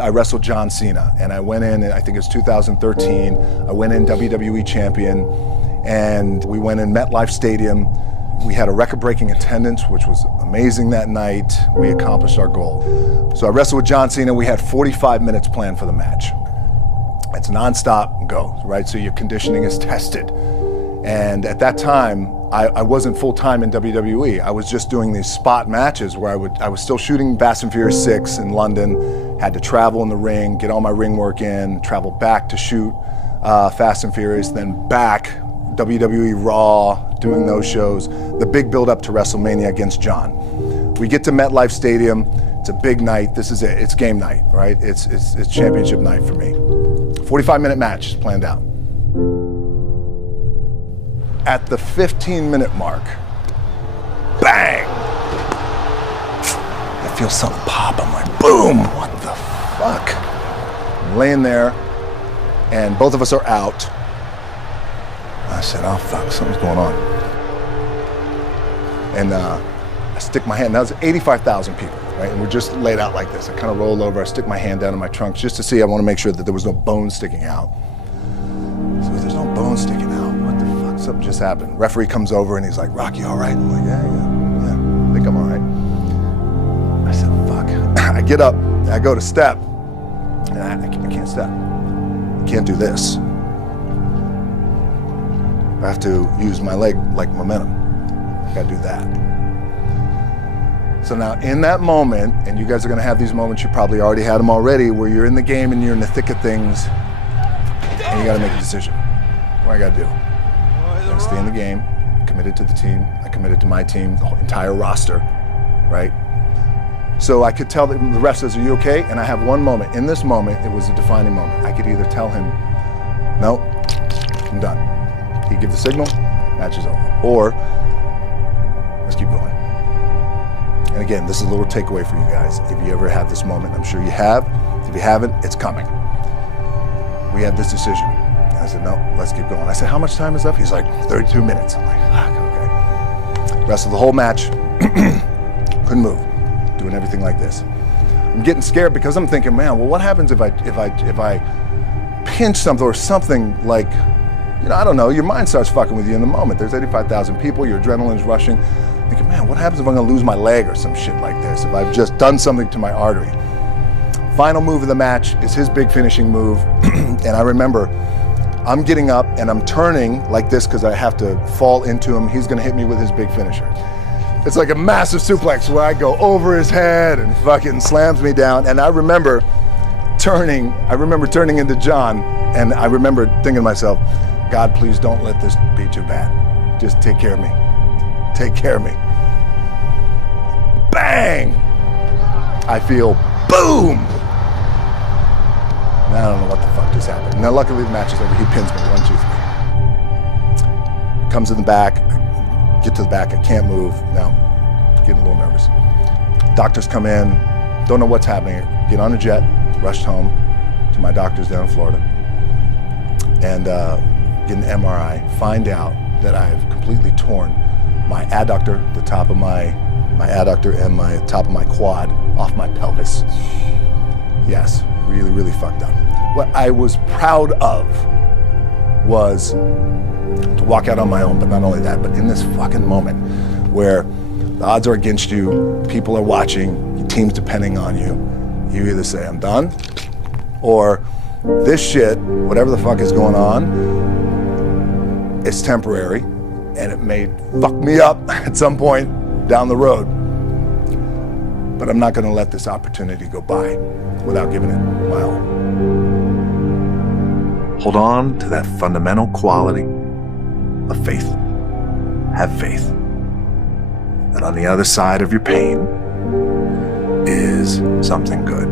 I wrestled John Cena, and I went in, I think it was 2013, I went in WWE champion, and we went in MetLife Stadium. We had a record-breaking attendance, which was amazing that night. We accomplished our goal. So I wrestled with John Cena. We had 45 minutes planned for the match. It's nonstop, go, right? So your conditioning is tested. And at that time, I wasn't full-time in WWE. I was just doing these spot matches where I was still shooting Fast and Furious 6 in London, had to travel in the ring, get all my ring work in, travel back to shoot Fast and Furious, then back, WWE Raw, doing those shows, the big build-up to Wrestlemania against John. We get to MetLife Stadium, it's a big night, this is it, it's game night, right? It's championship night for me. 45-minute match is planned out. At the 15-minute mark, bang! I feel something pop. I'm like, boom! What the fuck? I'm laying there, and both of us are out. I said, oh fuck, something's going on. And I stick my hand, that was 85,000 people, right? And we're just laid out like this. I kind of roll over, I stick my hand down in my trunks just to see, I want to make sure that there was no bone sticking out. So there's no bone sticking out. Something just happened. Referee comes over and he's like, Rocky, all right? I'm like, yeah, I think I'm all right. I said, fuck. I get up, and I go to step, and I can't step. I can't do this. I have to use my leg like momentum. I gotta do that. So now in that moment, and you guys are gonna have these moments, you probably already had them already, where you're in the game and you're in the thick of things, and you gotta make a decision. What I gotta do? I'm gonna stay in the game, committed to the team, I committed to my team, the whole entire roster, right? So I could tell the ref says, are you okay? And I have one moment. In this moment, it was a defining moment. I could either tell him, no, I'm done. He'd give the signal, match is over. Or, let's keep going. And again, this is a little takeaway for you guys. If you ever have this moment, I'm sure you have. If you haven't, it's coming. We had this decision. I said, no, let's keep going. I said, how much time is left? He's like, 32 minutes. I'm like, fuck, okay. Rest of the whole match, couldn't move, doing everything like this. I'm getting scared because I'm thinking, man, well, what happens if I pinch something or something like, you know, I don't know, your mind starts fucking with you in the moment. There's 85,000 people, your adrenaline's rushing. Thinking, man, what happens if I'm gonna lose my leg or some shit like this, if I've just done something to my artery? Final move of the match is his big finishing move, and I remember, I'm getting up and I'm turning like this because I have to fall into him. He's gonna hit me with his big finisher. It's like a massive suplex where I go over his head and fucking slams me down. And I remember turning into John, and I remember thinking to myself, God, please don't let this be too bad. Just take care of me. Take care of me. Bang! I feel boom! Now I don't know what the fuck just happened. Now luckily the match is over. He pins me, 1, 2, 3. Comes in the back, I get to the back, I can't move. Now, getting a little nervous. Doctors come in, don't know what's happening. Get on a jet, rushed home to my doctors down in Florida, and get an MRI, find out that I have completely torn my adductor, the top of my adductor and my top of my quad off my pelvis. Yes, really, really fucked up. What I was proud of was to walk out on my own, but not only that, but in this fucking moment where the odds are against you, people are watching, your team's depending on you, you either say, I'm done, or this shit, whatever the fuck is going on, it's temporary, and it may fuck me up at some point down the road. But I'm not gonna let this opportunity go by without giving it my all. Hold on to that fundamental quality of faith. Have faith that on the other side of your pain is something good.